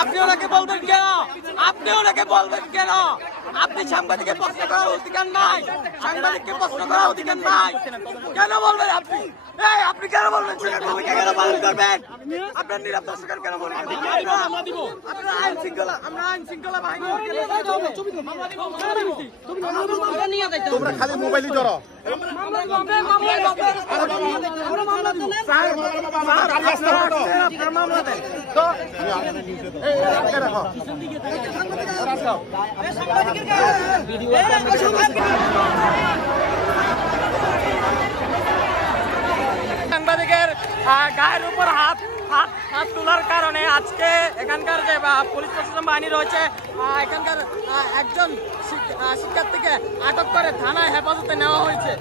আপনি ওনাকে বলবেন কেন? আপনি ওনাকে বলবেন কেন? আপনি সাংবাদিকের প্রশ্ন করার অধিকার নাই, সাংবাদিককে প্রশ্ন করার অধিকার নাই। কেন বলবেন আপনি? এই আপনি কেন বলবেন? ভূমিকা কেন পালন করবেন? আপনার নিরাপত্তা দর্শকের কেন বলবেন? আপনার আইন শৃঙ্খলা, আমরা আইন শৃঙ্খলা বাহিনী, তোমরা খালি মোবাইলই ধরো। সাংবাদিকের গায়ের উপর হাত তোলার কারণে আজকে এখানকার যে পুলিশ প্রশাসন বাহিনী রয়েছে, এখানকার একজন শিক্ষার্থীকে আটক করে থানায় হেফাজতে নেওয়া হয়েছে।